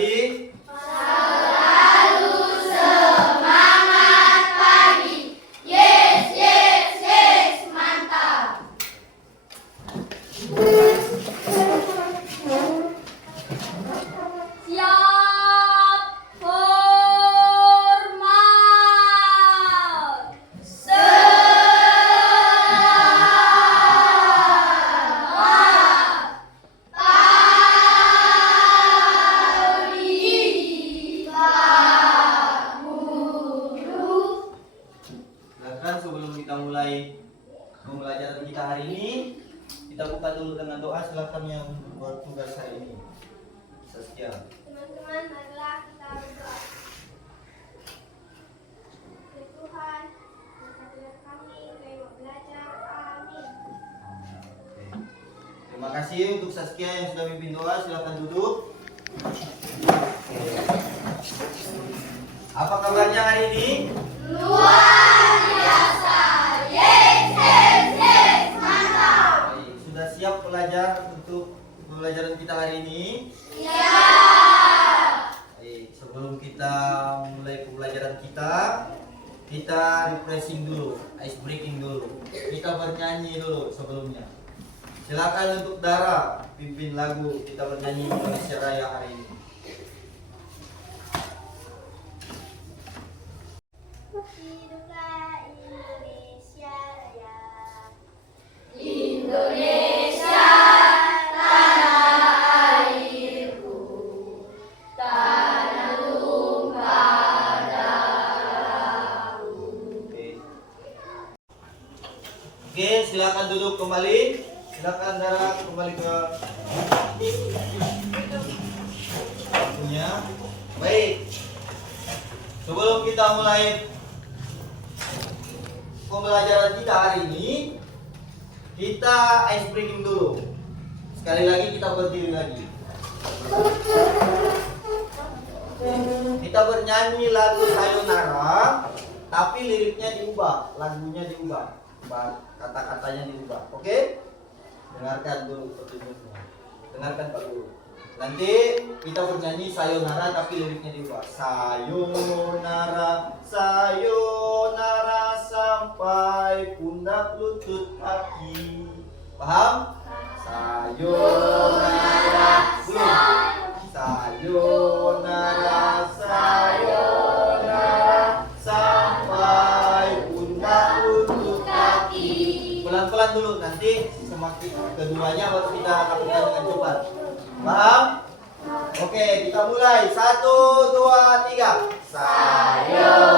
lagi. Selalu semangat pagi. Yes, yes, yes, mantap. Siap, formal. Selamat pagi, Pak Guru. Silakan sebelum kita mulai pembelajaran kita hari ini, kita buka dulu dengan doa. Silakan yang bertugas hari ini. Saskia. Teman-teman, marilah kita berdoa. Ya Tuhan, berkatilah kami, kami mau belajar. Amin. Oke. Terima kasih untuk Saskia yang sudah mimpin doa. Silakan duduk. Apa kabarnya hari ini? Luar biasa. Yes, yes, yes, mantap. Baik. Sudah siap belajar untuk pembelajaran kita hari ini? Siap. Baik. Sebelum kita mulai pembelajaran kita refreshing dulu, ice breaking dulu. Kita bernyanyi dulu sebelumnya. Silakan untuk Dara pimpin lagu kita bernyanyi Indonesia Raya hari ini. Hiduplah Indonesia Raya. Indonesia, tanah airku, tanah tumpah darahku. Oke, silakan duduk kembali. Silakan Dara kembali ke waktunya. Baik. Sebelum kita mulai pembelajaran kita hari ini, kita ice breaking dulu. Sekali lagi kita berdiri lagi. Kita bernyanyi lagu Sayonara, tapi liriknya diubah, lagunya diubah, kata-katanya diubah. Oke? Dengarkan dulu petunjuknya. Dengarkan Pak Guru. Nanti kita bernyanyi Sayonara tapi liriknya diubah. Sayonara, sayonara sampai pundak lutut kaki. Paham? Sayonara. Belum. Sayonara, sayonara sampai pundak lutut kaki. Pelan-pelan dulu, nanti semakin keduanya baru kita lakukan dengan cepat. Paham? Oke, kita mulai. 1, 2, 3. Sayonara,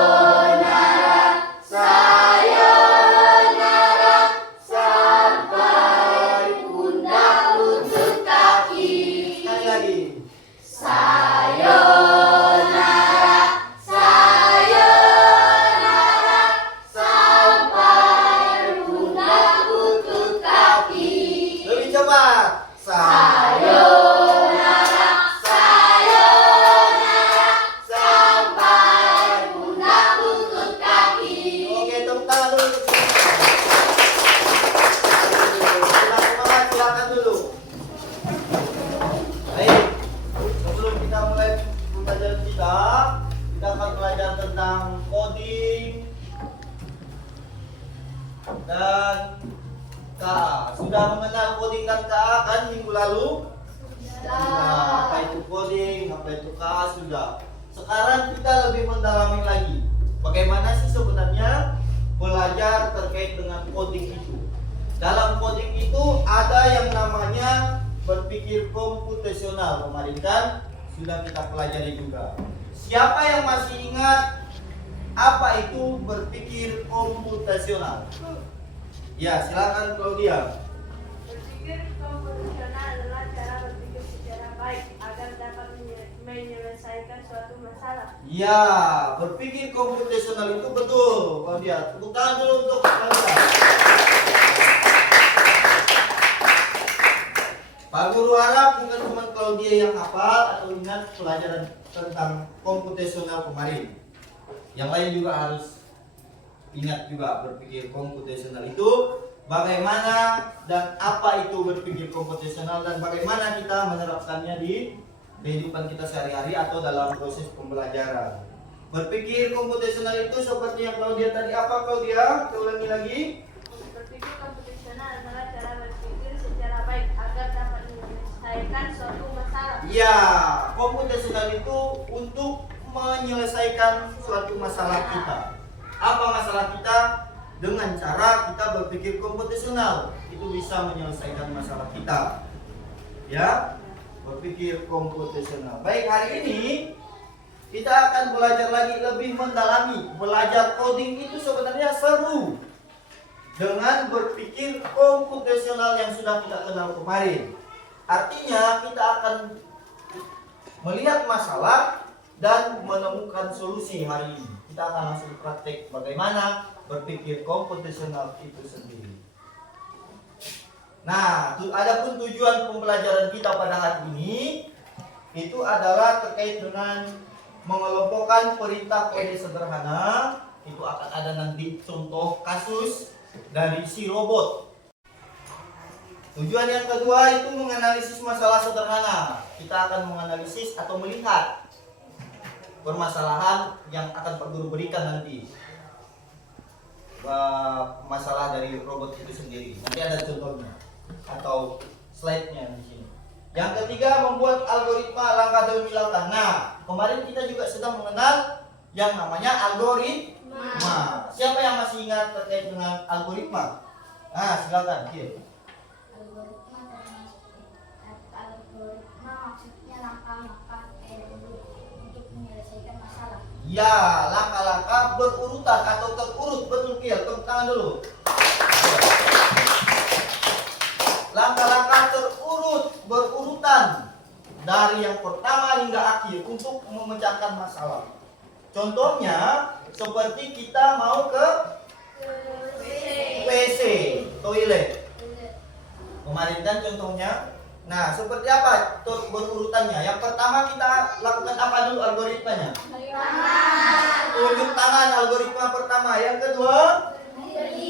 sayonara sampai Pundak lutut kaki. sekali lagi. Sayonara, sayonara sampai pundak lutut kaki. Lebih cepat. Sayonara, sayonara sampai pundak lutut kaki. Oke, tepuk tangan dulu. Silakan dulu. Baik, sebelum kita mulai pembelajaran kita akan belajar tentang coding dan KA. Sudah mengenal coding dan KA kan minggu lalu? Nah, apa itu coding, apa itu KA sudah. Sekarang kita lebih mendalami lagi. Bagaimana sih sebenarnya belajar terkait dengan coding itu? Dalam coding itu ada yang namanya berpikir komputasional. Kemarin kan sudah kita pelajari juga. Siapa yang masih ingat apa itu berpikir komputasional? Ya, silakan Claudia. Berpikir komputasional adalah cara berpikir secara baik agar dapat menyelesaikan suatu masalah. Ya, berpikir komputasional itu betul, Claudia. Tepuk tangan dulu untuk Claudia. Pak Guru harap bukan cuma Claudia yang hafal atau ingat pelajaran tentang komputasional kemarin. Yang lain juga harus ingat juga berpikir komputasional itu bagaimana dan apa itu berpikir komputasional dan bagaimana kita menerapkannya di kehidupan kita sehari-hari atau dalam proses pembelajaran. Berpikir komputasional itu seperti yang Claudia tadi apa Claudia? Kita ulangi lagi. Berpikir komputasional adalah cara berpikir secara baik agar dapat menyelesaikan suatu masalah. Ya, komputasional itu untuk menyelesaikan suatu masalah kita. Apa masalah kita? Dengan cara kita berpikir komputasional, itu bisa menyelesaikan masalah kita. Ya, berpikir komputasional. Baik, hari ini kita akan belajar lagi lebih mendalami. Belajar coding itu sebenarnya seru dengan berpikir komputasional yang sudah kita kenal kemarin. Artinya kita akan melihat masalah dan menemukan solusi hari ini. Kita akan langsung praktek bagaimana berpikir komputasional itu sendiri. Nah, adapun tujuan pembelajaran kita pada hari ini itu adalah terkait dengan mengelompokkan perintah kode sederhana. Itu akan ada nanti contoh kasus dari si robot. Tujuan yang kedua itu menganalisis masalah sederhana. Kita akan menganalisis atau melihat permasalahan yang akan Pak Guru berikan nanti. Masalah dari robot itu sendiri. Nanti ada contohnya atau slide-nya di sini. Yang ketiga, membuat algoritma langkah demi langkah. Nah, kemarin kita juga sedang mengenal yang namanya algoritma. Siapa yang masih ingat terkait dengan algoritma? Nah, silakan, Kir. Algoritma maksudnya langkah-langkah untuk menyelesaikan masalah. Ya, langkah-langkah berurutan atau terurut. Betul, Kir. Tepuk tangan dulu. Langkah-langkah terurut, berurutan dari yang pertama hingga akhir untuk memecahkan masalah. Contohnya, seperti kita mau ke WC, toilet. Kemarin kan contohnya. Nah, seperti apa berurutannya? Yang pertama kita lakukan apa dulu algoritmanya? Tunjuk tangan algoritma pertama. Yang kedua,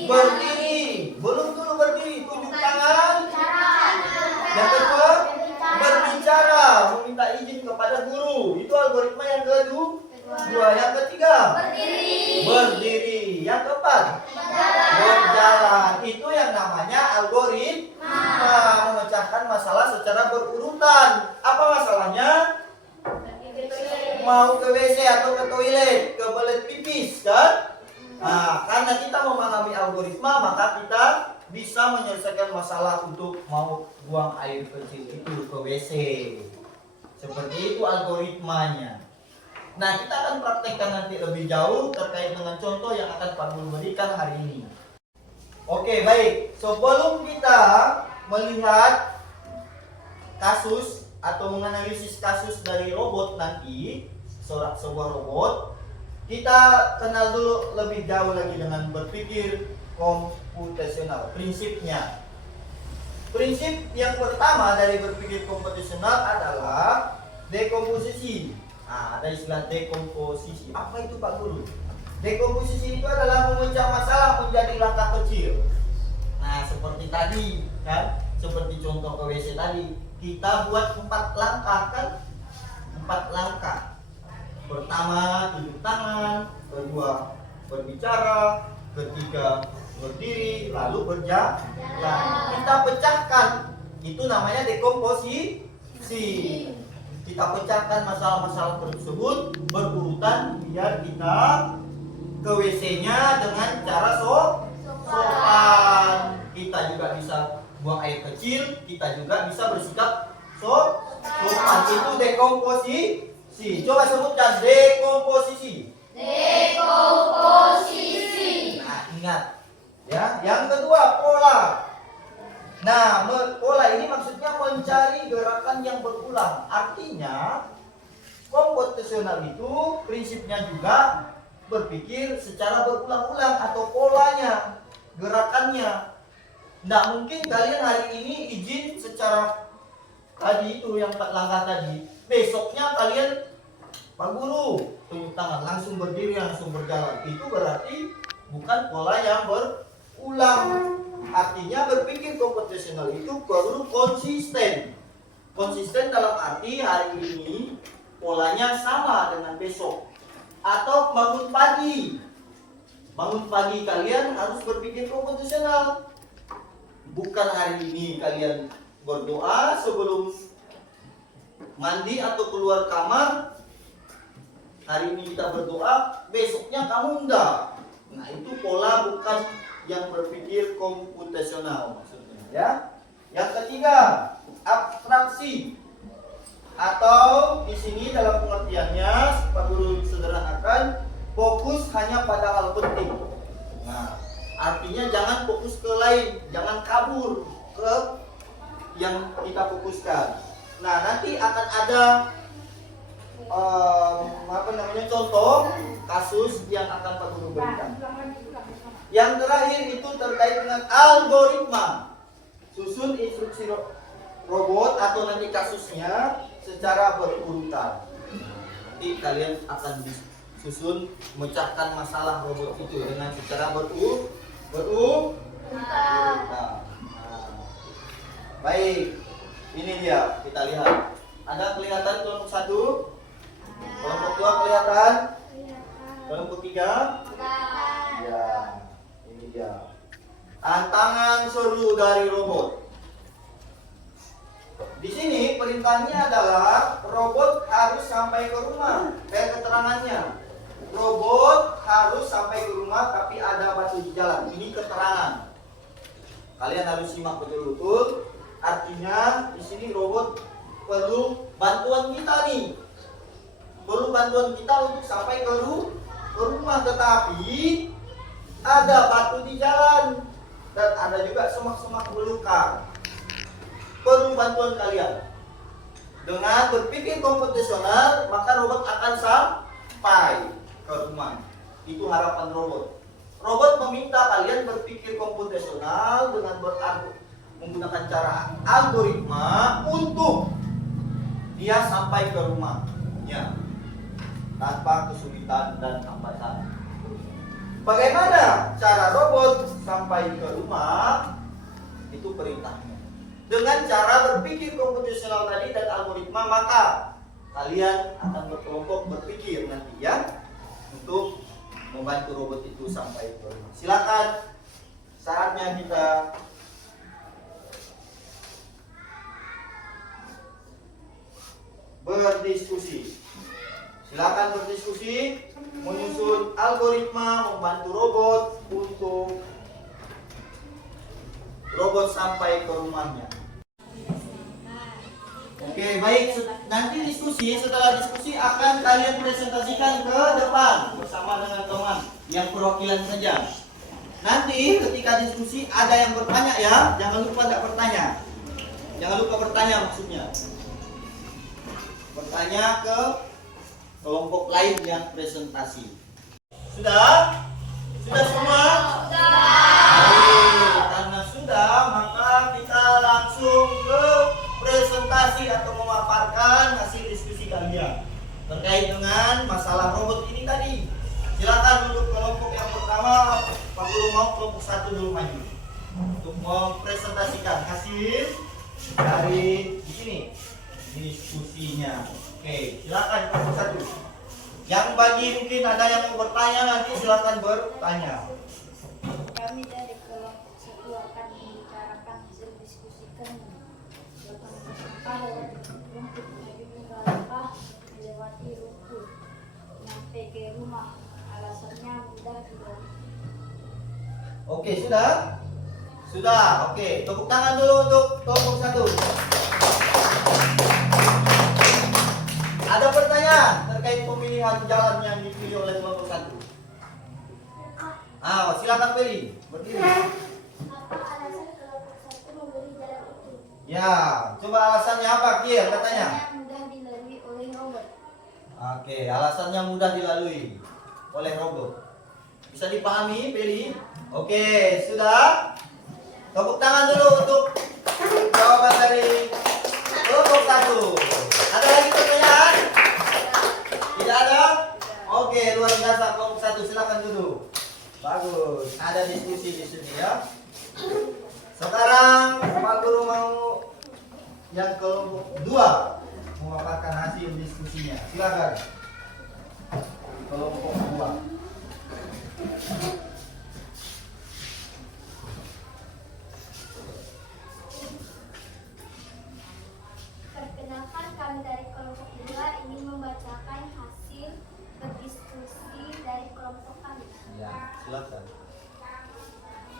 berdiri. Belum dulu berdiri, tunjuk tangan. Yang kedua, berbicara, meminta izin kepada guru. Itu algoritma yang kedua. Yang ketiga, berdiri. Yang keempat, berjalan. Itu yang namanya algoritma, memecahkan masalah secara berurutan. Apa masalahnya? Mau ke WC atau ke toilet, kebelet pipis kan? Nah, karena kita memahami algoritma, maka kita bisa menyelesaikan masalah untuk mau buang air kecil itu ke WC. Seperti itu algoritmanya. Nah, kita akan praktekkan nanti lebih jauh terkait dengan contoh yang akan Pak Guru berikan hari ini. Oke, baik. Sebelum kita melihat kasus atau menganalisis kasus dari robot nanti, sebuah robot, kita kenal dulu lebih jauh lagi dengan berpikir komputasional. Prinsipnya. Prinsip yang pertama dari berpikir komputasional adalah dekomposisi. Nah, ada istilah dekomposisi. Apa itu Pak Guru? Dekomposisi itu adalah memecah masalah menjadi langkah kecil. Nah, seperti tadi kan, seperti contoh ke WC tadi, kita buat 4 langkah kan? 4 langkah. Pertama, tunjuk tangan. Kedua, berbicara. Ketiga, berdiri. Lalu berjalan. Kita pecahkan. Itu namanya dekomposisi. Kita pecahkan masalah-masalah tersebut berurutan biar kita ke WC-nya dengan cara sopan. Kita juga bisa buang air kecil, kita juga bisa bersikap sopan. Itu dekomposisi. Coba sebutkan dekomposisi. Nah, ingat ya. Yang kedua, pola. Nah, pola ini maksudnya mencari gerakan yang berulang. Artinya, komputasional itu prinsipnya juga berpikir secara berulang-ulang atau polanya, gerakannya. Nggak mungkin kalian hari ini izin secara tadi itu yang 4 langkah tadi. Besoknya kalian, Pak Guru, tunjuk tangan, langsung berdiri, langsung berjalan. Itu berarti bukan pola yang berulang. Artinya berpikir komputasional itu perlu konsisten. Konsisten dalam arti hari ini polanya sama dengan besok. Atau bangun pagi. Bangun pagi kalian harus berpikir komputasional. Bukan hari ini kalian berdoa sebelum mandi atau keluar kamar. Hari ini kita berdoa, besoknya kamu enggak. Nah, itu pola bukan yang berpikir komputasional maksudnya, ya. Yang ketiga, abstraksi. Atau di sini dalam pengertiannya Pak Guru sederhanakan, fokus hanya pada hal penting. Nah, artinya jangan fokus ke lain, jangan kabur ke yang kita fokuskan. Nah, nanti akan ada contoh kasus yang akan Pak Guru berikan. Yang terakhir itu terkait dengan algoritma. Susun instruksi robot atau nanti kasusnya secara berurutan. Nanti kalian akan disusun memecahkan masalah robot itu dengan secara berurutan. Nah, baik, ini dia, kita lihat. Ada kelihatan kelompok 1? Kelompok 2 kelihatan? Kelompok 3? Ya, ini dia. Tantangan seru dari robot. Di sini perintahnya adalah robot harus sampai ke rumah. Keterangannya, robot harus sampai ke rumah tapi ada batu di jalan. Ini keterangan. Kalian harus simak betul-betul. Artinya di sini robot perlu bantuan kita nih. Perlu bantuan kita untuk sampai ke rumah, tetapi ada batu di jalan dan ada juga semak-semak belukar. Perlu bantuan kalian. Dengan berpikir komputasional, maka robot akan sampai ke rumah. Itu harapan robot. Robot meminta kalian berpikir komputasional dengan menggunakan cara algoritma untuk dia sampai ke rumahnya tanpa kesulitan dan hambatan. Bagaimana cara robot sampai ke rumah? Itu perintahnya. Dengan cara berpikir komputasional tadi dan algoritma, maka kalian akan berkelompok berpikir nanti ya untuk membantu robot itu sampai ke rumah. Silakan, saatnya kita berdiskusi. Silakan berdiskusi, menyusun algoritma membantu robot untuk robot sampai ke rumahnya. Oke, baik. Nanti diskusi, setelah diskusi akan kalian presentasikan ke depan bersama dengan teman yang perwakilan saja. Nanti ketika diskusi ada yang bertanya ya, jangan lupa tidak bertanya. Jangan lupa bertanya maksudnya. Bertanya ke kelompok lain yang presentasi. Sudah? Sudah semua? Sudah. Karena sudah, maka kita langsung ke presentasi atau memaparkan hasil diskusi kalian terkait dengan masalah robot ini tadi. Silakan untuk kelompok yang pertama, Pak Guru mau kelompok 1 dulu maju untuk mempresentasikan hasil dari di sini diskusinya. Oke, silakan kelompok 1. Yang bagi mungkin ada yang mau bertanya nanti silakan bertanya. Kami dari kelompok 1 akan membicarakan hasil diskusi kami. Untuk maju langkah melewati rumput sampai ke rumah. Alasannya mudah dilalui. Oke, sudah? Sudah. Oke, tepuk tangan dulu untuk kelompok 1. Ada pertanyaan terkait pemilihan jalan yang dipilih oleh kelompok 1? Silakan pilih. Berdiri. Apa alasan kelompok 1 memilih jalan itu? Ya, coba alasannya apa, Kier katanya? Alasannya mudah dilalui oleh robot. Oke, alasannya mudah dilalui oleh robot. Bisa dipahami, pilih? Oke, sudah? Tepuk tangan dulu untuk jawaban dari kelompok 1. Ada lagi pertanyaan? Tidak ada? Oke, luar biasa kelompok 1, silakan duduk. Bagus, ada diskusi di sini ya. Sekarang Pak Guru mau yang kelompok 2 memaparkan hasil diskusinya. Silakan. Kelompok 2. Perkenalkan, kami dari kelompok 2 ingin membacakan hasil berdiskusi dari kelompok kami. Ya, silakan.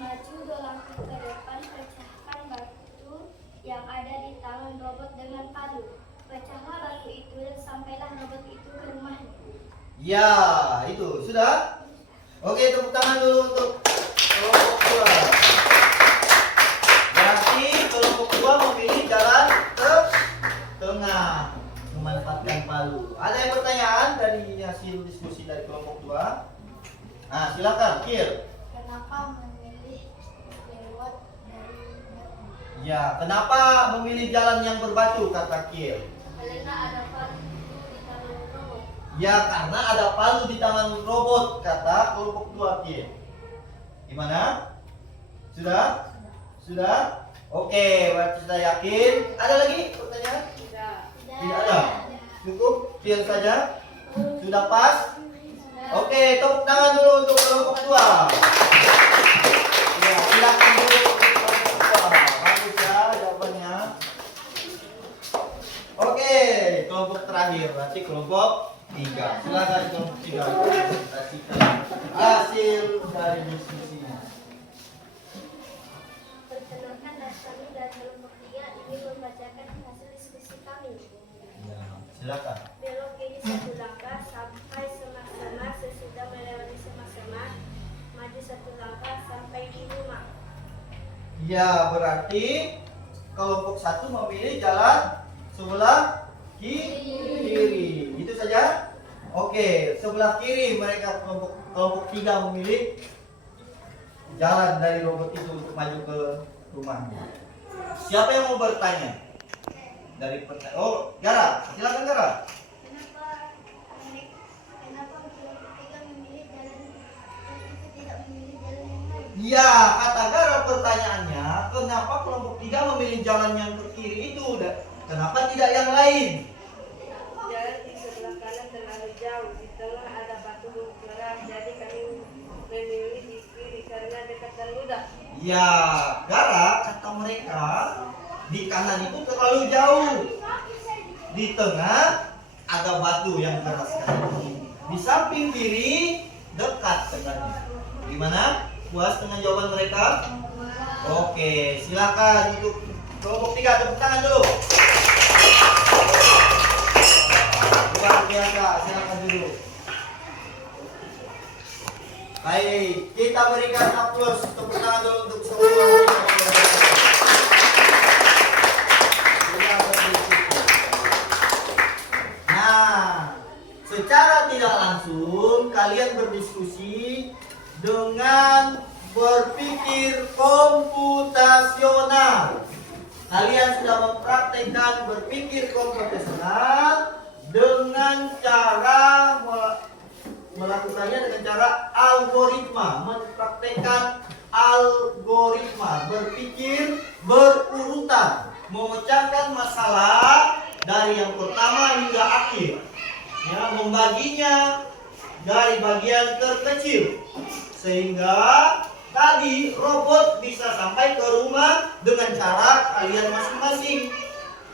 Maju 2 langkah ke depan, pecahkan batu yang ada di tangan robot dengan palu. Pecahlah batu itu dan sampailah robot itu ke rumahnya. Ya, itu sudah. Oke, tepuk tangan dulu untuk kelompok 2. Berarti kelompok 2 memilih jalan ke tengah, memanfaatkan palu. Ada yang pertanyaan dari hasil diskusi dari kelompok 2? Nah, silakan, Kir. Kenapa memilih lewat dari batu? Ya, kenapa memilih jalan yang berbatu, kata Kir? Karena ada palu di tangan robot. Ya, karena ada palu di tangan robot, kata kelompok 2, Kir. Gimana? Sudah? Sudah? Oke, berarti sudah yakin. Ada lagi pertanyaan? Tidak. Tidak ada. Cukup? Kir saja? Sudah pas? Oke, tepuk tangan dulu untuk kelompok 2. Ya, silakan dulu untuk kelompok 2. Bagus ya jawabannya. Oke, kelompok terakhir berarti kelompok 3. Silakan kelompok 3 presentasikan hasil dari diskusinya. Perkenalkan, kami dari kelompok 3 ingin membacakan hasil diskusi kami. Ya, silakan. Belok kiri 1 langkah sampai semak-semak, sesudah melewati semak-semak, maju 1 langkah sampai di rumah. Ya, berarti kelompok 1 memilih jalan sebelah kiri. Itu saja. Oke, sebelah kiri mereka kelompok 3 memilih jalan dari robot itu untuk maju ke rumahnya. Siapa yang mau bertanya? Dari oh, Gara, silakan Gara. Kenapa kelompok 3 memilih jalan itu tidak memilih jalan yang lain? Ya, kata Gara pertanyaannya, kenapa kelompok 3 memilih jalan yang ke kiri itu? Kenapa tidak yang lain? Jalan di sebelah kanan terlalu jauh. Di tengah ada batu bergerak, jadi kami memilih di kiri karena dekat dan mudah. Ya, Gara kata mereka di kanan itu terlalu jauh. Di tengah ada batu yang keras sekali. Di samping kiri dekat dengannya. Gimana? Puas dengan jawaban mereka? Oke, silakan untuk kelompok 3 tepuk tangan dulu. Luar biasa, silakan dulu. Baik, kita berikan aplaus tepuk tangan dulu untuk semua kita berdiskusi. Nah, secara tidak langsung kalian berdiskusi dengan berpikir komputasional. Kalian sudah mempraktekkan berpikir komputasional dengan cara melakukannya dengan cara algoritma, mempraktekkan algoritma, berpikir berurutan, memecahkan masalah dari yang pertama hingga akhir, ya, membaginya dari bagian terkecil sehingga tadi robot bisa sampai ke rumah dengan cara kalian masing-masing.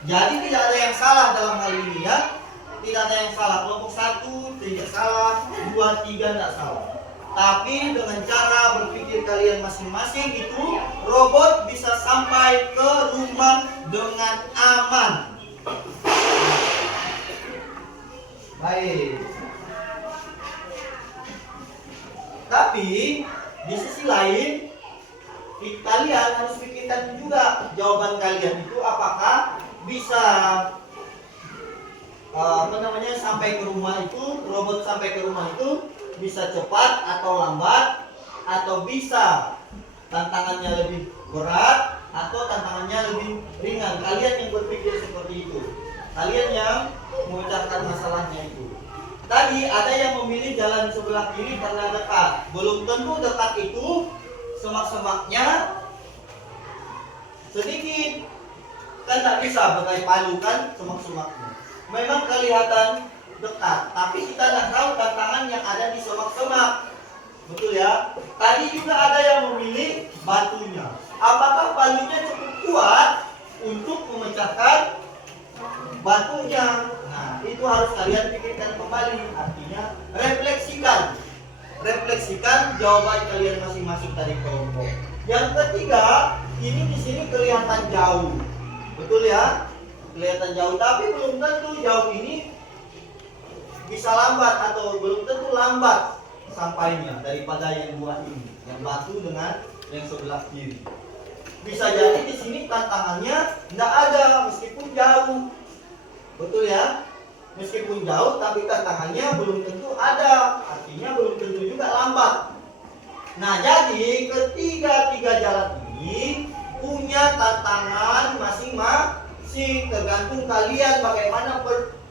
Jadi tidak ada yang salah dalam hal ini, ya. Tidak ada yang salah, kelompok 1 tidak salah, 2, 3 tidak salah. Tapi dengan cara berpikir kalian masing-masing itu robot bisa sampai ke rumah dengan aman. Baik. Tapi di sisi lain kalian harus pikirkan juga jawaban kalian itu apakah bisa sampai ke rumah itu, robot sampai ke rumah itu bisa cepat atau lambat, atau bisa tantangannya lebih berat atau tantangannya lebih ringan. Kalian yang berpikir seperti itu, kalian yang memecahkan masalahnya itu. Tadi ada yang memilih jalan sebelah kiri karena dekat. Belum tentu dekat itu semak-semaknya sedikit. kan tak bisa pakai palu kan semak-semaknya. Memang kelihatan dekat, tapi kita tidak tahu tantangan yang ada di semak-semak. Betul ya? Tadi juga ada yang memilih batunya. Apakah palunya cukup kuat untuk memecahkan batunya? Nah, itu harus kalian pikirkan kembali. Artinya refleksikan jawaban kalian masing-masing tadi kelompok. Yang ketiga, ini di sini kelihatan jauh. Betul ya? Kelihatan jauh, tapi belum tentu jauh ini bisa lambat atau belum tentu lambat sampainya daripada yang dua ini, yang batu dengan yang sebelah kiri. Bisa jadi di sini tantangannya tidak ada meskipun jauh. Betul ya? Meskipun jauh tapi tantangannya belum tentu ada. Artinya belum tentu juga lambat. Nah, jadi ketiga jalan ini punya tantangan masing-masing, tergantung kalian bagaimana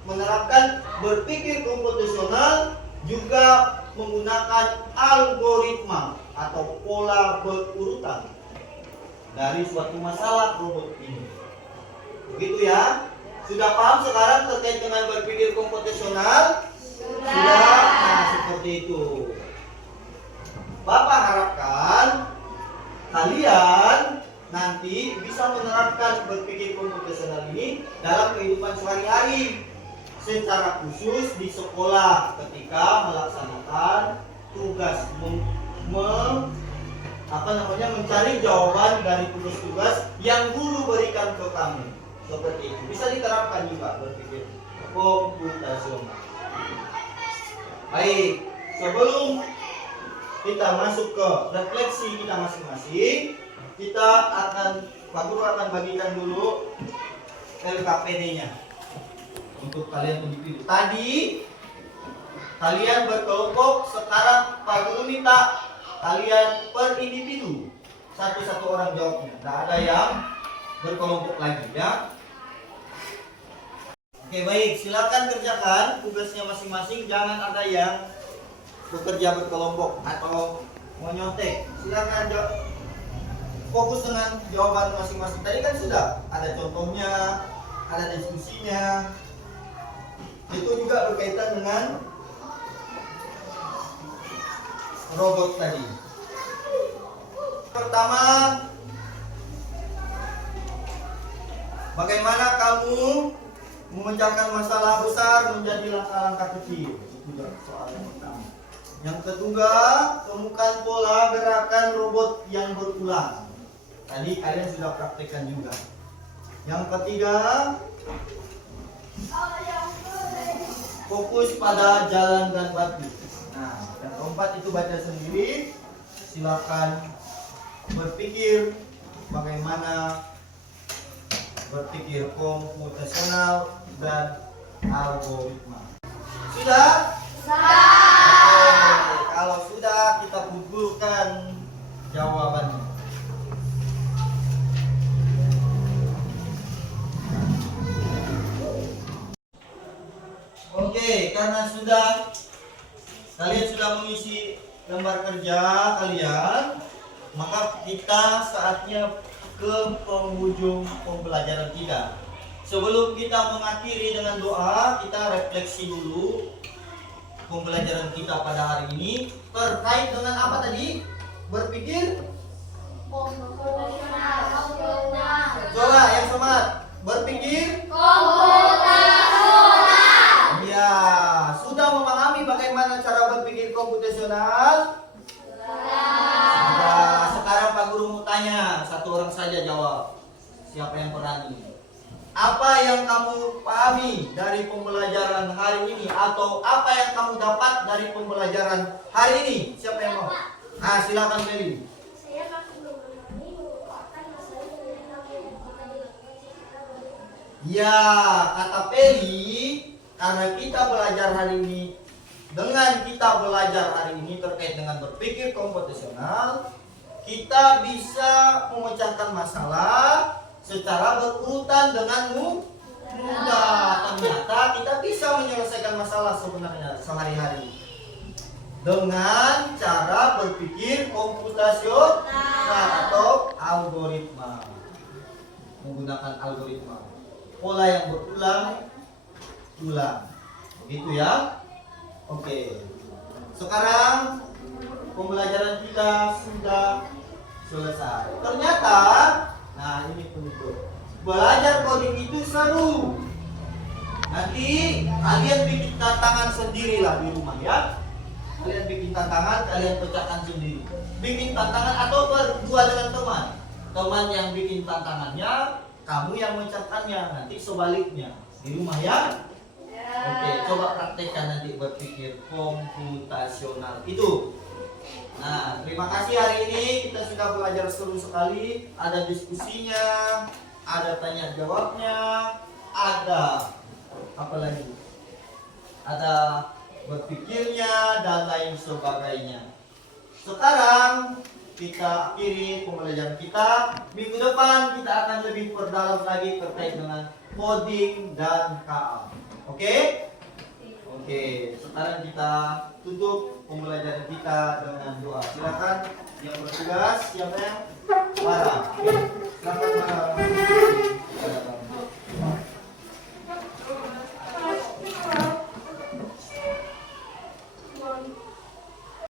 menerapkan berpikir komputasional, juga menggunakan algoritma atau pola berurutan dari suatu masalah robot ini. Begitu ya? Sudah paham sekarang terkait dengan berpikir komputasional? Sudah. Nah, seperti itu. Bapak harapkan kalian nanti bisa menerapkan berpikir komputasional ini dalam kehidupan sehari-hari, secara khusus di sekolah ketika melaksanakan tugas mencari jawaban dari tugas-tugas yang guru berikan ke kamu. Seperti itu bisa diterapkan juga berpikir komputasional. Baik, sebelum kita masuk ke refleksi kita masing-masing, Pak Guru akan bagikan dulu LKPD-nya untuk kalian individu. Tadi kalian berkelompok, sekarang Pak Guru minta kalian per individu, satu-satu orang jawabnya. Tidak ada yang berkelompok lagi ya. Oke, baik, silakan kerjakan tugasnya masing-masing. Jangan ada yang bekerja berkelompok atau menyontek. Silakan fokus dengan jawaban masing-masing. Tadi kan sudah ada contohnya, ada diskusinya. Itu juga berkaitan dengan robot tadi. Pertama, bagaimana kamu memecahkan masalah besar menjadi langkah-langkah kecil? Itu soal yang pertama. Yang kedua, temukan pola gerakan robot yang berulang. Tadi kalian sudah praktekkan juga. Yang ketiga, fokus pada jalan dan batu. Nah, yang keempat itu baca sendiri. Silakan berpikir bagaimana berpikir komputasional dan algoritma. Sudah? Oke, kalau sudah kita kumpulkan jawabannya. Oke, karena kalian sudah mengisi lembar kerja kalian, maka kita saatnya ke penghujung pembelajaran kita. Sebelum kita mengakhiri dengan doa, kita refleksi dulu pembelajaran kita pada hari ini terkait dengan apa tadi? Berpikir komputasional. coba yang semangat. Berpikir ya, sudah memahami bagaimana cara berpikir komputasional? Sudah. Sekarang Pak Guru mau tanya, satu orang saja jawab. Siapa yang berani? Apa yang kamu pahami dari pembelajaran hari ini, atau apa yang kamu dapat dari pembelajaran hari ini? Siapa yang mau? Nah, silakan Meli. Saya masih belum memahami merupakan masalah yang Ya, kata Peli, karena kita belajar hari ini, dengan kita belajar hari ini terkait dengan berpikir komputasional, kita bisa memecahkan masalah secara berurutan dengan mudah. Ternyata kita bisa menyelesaikan masalah sebenarnya sehari-hari dengan cara berpikir komputasional atau algoritma. menggunakan algoritma. Pola yang berulang-ulang. Begitu ya? Oke. Sekarang pembelajaran kita sudah selesai. Ternyata, nah ini penutup. Belajar coding itu seru. Nanti kalian bikin tantangan sendirilah di rumah ya. Kalian bikin tantangan, kalian pecahkan sendiri. Bikin tantangan atau berdua dengan teman. Teman yang bikin tantangannya, kamu yang mencatatkannya. Nanti sebaliknya di rumah ya. Oke, coba praktekkan nanti berpikir komputasional itu. Nah, terima kasih hari ini kita sudah belajar seru sekali. Ada diskusinya, ada tanya jawabnya, ada apa lagi? Ada berpikirnya dan lain sebagainya. Sekarang kita akhiri pembelajaran kita. Minggu depan kita akan lebih perdalam lagi terkait dengan coding dan KA. Oke? Oke, sekarang kita tutup pembelajaran kita dengan doa. Silakan yang bertugas, siapa yang? Para. Silakan para.